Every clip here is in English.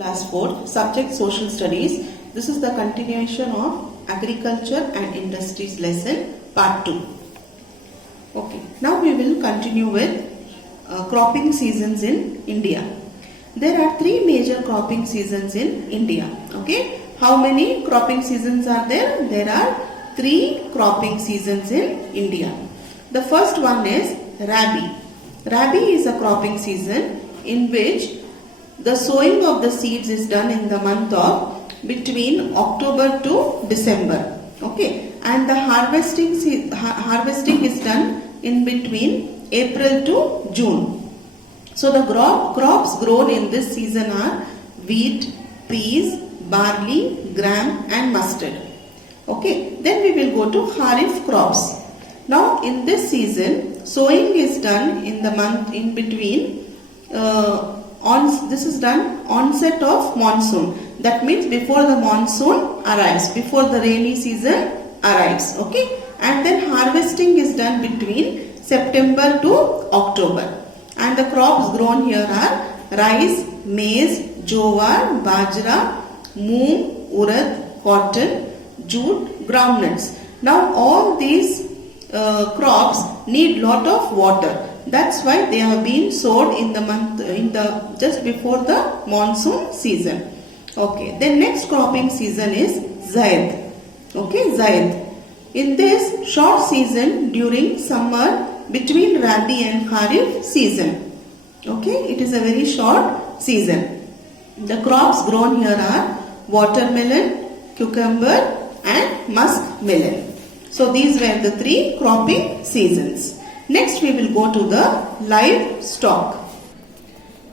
Class 4, subject Social Studies. This is the continuation of Agriculture and Industries lesson part 2. Okay, now we will continue with cropping seasons in India. There are three major cropping seasons in India. Okay, how many cropping seasons are there? There are three cropping seasons in India. The first one is Rabi. Rabi is a cropping season in which the sowing of the seeds is done in the month of between October to December. Okay, and the harvesting is done in between April to June. So the crops grown in this season are wheat, peas, barley, gram and mustard. Okay, then we will go to Kharif crops. Now in this season, sowing is done in the month in between. This is done onset of monsoon. That means before the monsoon arrives, before the rainy season arrives. Okay, and then harvesting is done between September to October. And the crops grown here are rice, maize, jowar, bajra, moong, urad, cotton, jute, groundnuts. Now all these crops need lot of water. That's why they have been sowed in the just before the monsoon season. Okay, then next cropping season is Zaid. Okay, Zaid. In this short season during summer between Rabi and Kharif season. Okay, it is a very short season. The crops grown here are watermelon, cucumber and musk melon. So these were the three cropping seasons. Next we will go to the livestock.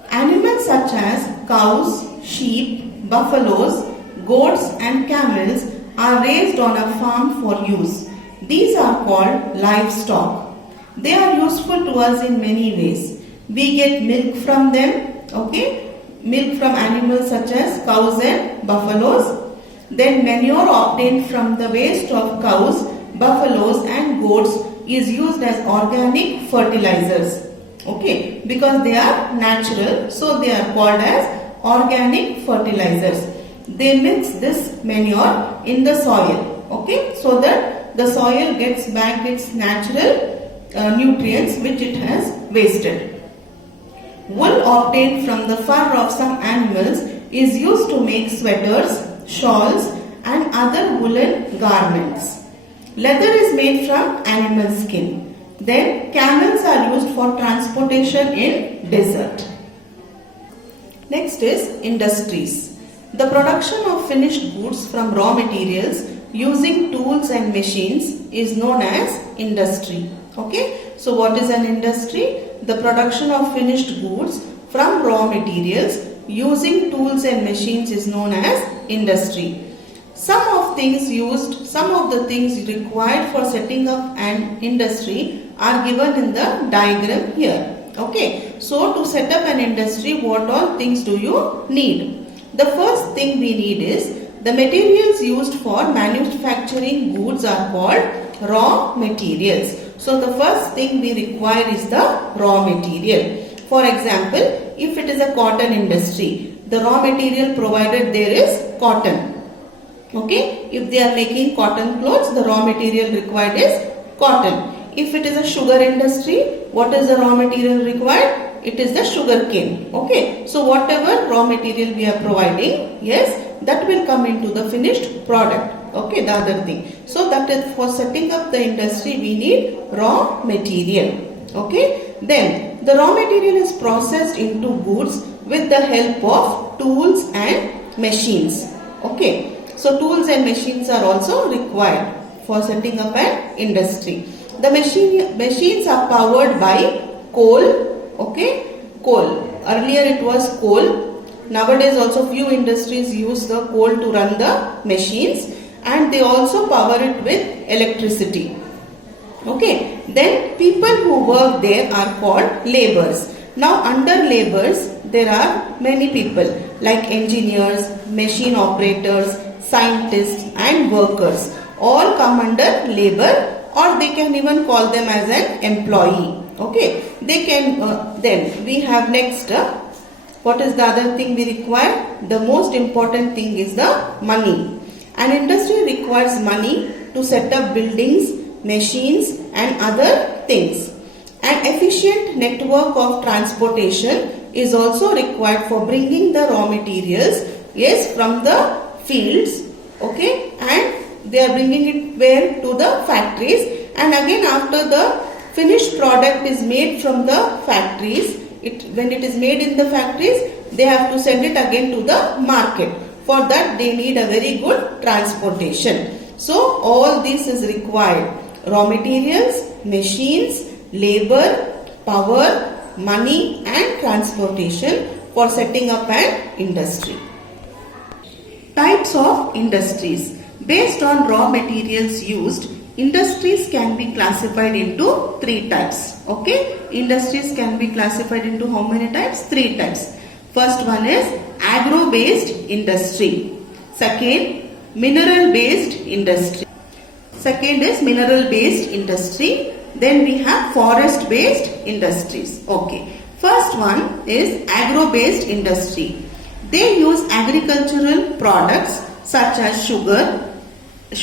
Animals such as cows, sheep, buffaloes, goats and camels are raised on a farm for use. These are called livestock. They are useful to us in many ways. We get milk from them, okay? Milk from animals such as cows and buffaloes. Then manure obtained from the waste of cows, buffaloes and goats is used as organic fertilizers. Okay, because they are natural, so they are called as organic fertilizers. They mix this manure in the soil, okay, so that the soil gets back its natural nutrients which it has wasted. Wool obtained from the fur of some animals is used to make sweaters, shawls and other woolen garments. Leather is made from animal skin. Then camels are used for transportation in desert. Next is industries. The production of finished goods from raw materials using tools and machines is known as industry. Okay, so what is an industry? The production of finished goods from raw materials using tools and machines is known as industry. Some of the things required for setting up an industry are given in the diagram here. Okay, so to set up an industry, what all things do you need? The first thing we need is the materials used for manufacturing goods are called raw materials. So the first thing we require is the raw material. For example, if it is a cotton industry, the raw material provided there is cotton. Okay, if they are making cotton clothes, the raw material required is cotton. If it is a sugar industry, what is the raw material required? It is the sugar cane. Okay, so whatever raw material we are providing, yes, that will come into the finished product. Okay, the other thing. So that is for setting up the industry we need raw material. Okay, then the raw material is processed into goods with the help of tools and machines. Okay. So tools and machines are also required for setting up an industry. The machines are powered by coal. Okay, coal. Earlier it was coal. Nowadays also few industries use the coal to run the machines and they also power it with electricity. Okay, then people who work there are called laborers. Now under laborers there are many people like engineers, machine operators, scientists and workers. All come under labor, or they can even call them as an employee. Okay, they can then we have next What is the other thing we require? The most important thing is the money. An industry requires money to set up buildings, machines and other things. An efficient network of transportation is also required for bringing the raw materials, yes, from the fields, okay, and they are bringing it where? To the factories, and again after the finished product is made from the factories, when it is made in the factories, they have to send it again to the market. For that they need a very good transportation. So all this is required: raw materials, machines, labor, power, money and transportation for setting up an industry. Types of industries. Based on raw materials used, industries can be classified into 3 types. Okay, industries can be classified into how many types? 3 types. First one is agro-based industry. Second, mineral-based industry. Second is mineral-based industry. Then we have forest-based industries. Okay, first one is agro-based industry. They use agricultural products such as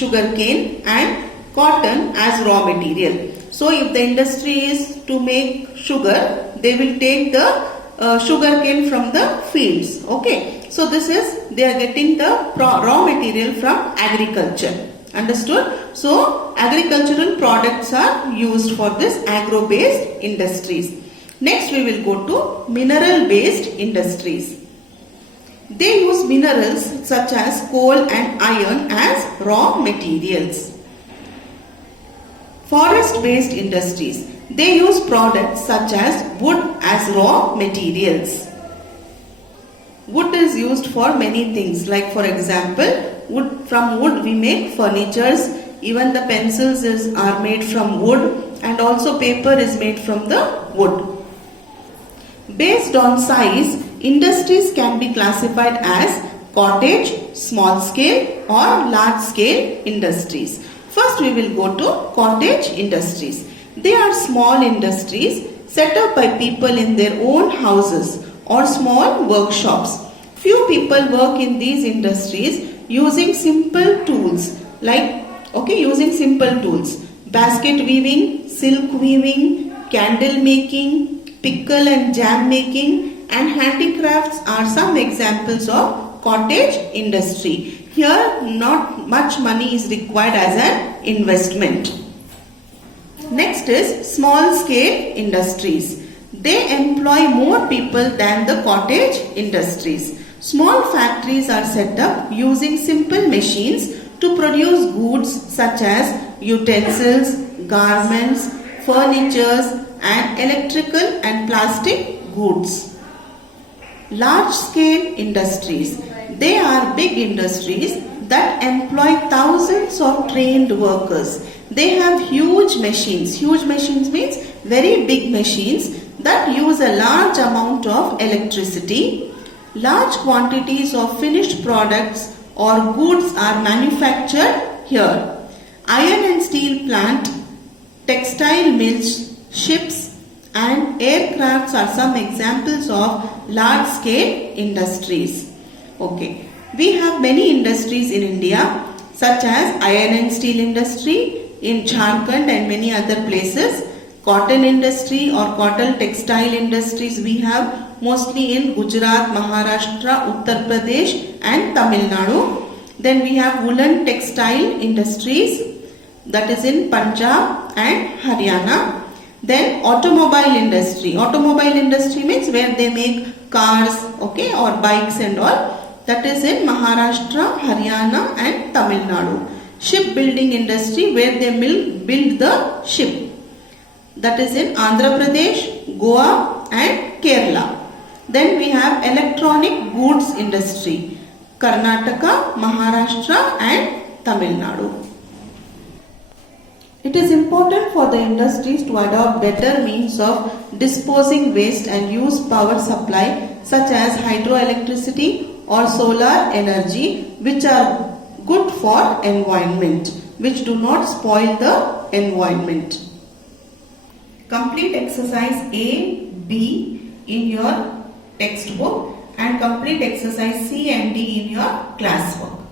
sugarcane and cotton as raw material. So if the industry is to make sugar, they will take the sugarcane from the fields. Okay, so this is, they are getting the raw material from agriculture. Understood? So agricultural products are used for this agro-based industries. Next we will go to mineral-based industries. They use minerals such as coal and iron as raw materials. Forest-based industries. They use products such as wood as raw materials. Wood is used for many things, like for example, from wood we make furnitures, even the pencils are made from wood, and also paper is made from the wood. Based on size, industries can be classified as cottage, small scale or large scale industries. First we will go to cottage industries. They are small industries set up by people in their own houses or small workshops. Few people work in these industries using simple tools basket weaving, silk weaving, candle making, pickle and jam making, and handicrafts are some examples of cottage industry. Here not much money is required as an investment. Next is small scale industries. They employ more people than the cottage industries. Small factories are set up using simple machines to produce goods such as utensils, garments, furnitures and electrical and plastic goods. Large scale industries. They are big industries that employ thousands of trained workers. They have huge machines. Huge machines means very big machines that use a large amount of electricity. Large quantities of finished products or goods are manufactured here. Iron and steel plant, textile mills, ships and aircrafts are some examples of large scale industries. Okay, we have many industries in India such as iron and steel industry in Jharkhand and many other places. Cotton industry or cotton textile industries we have mostly in Gujarat, Maharashtra, Uttar Pradesh and Tamil Nadu. Then we have woolen textile industries, that is in Punjab and Haryana. Then automobile industry. Automobile industry means where they make cars, okay, or bikes and all. That is in Maharashtra, Haryana and Tamil Nadu. Shipbuilding industry where they build the ship. That is in Andhra Pradesh, Goa and Kerala. Then we have electronic goods industry, Karnataka, Maharashtra and Tamil Nadu. It is important for the industries to adopt better means of disposing waste and use power supply such as hydroelectricity or solar energy, which are good for environment, which do not spoil the environment. Complete exercise A, B in your textbook and complete exercise C and D in your classwork.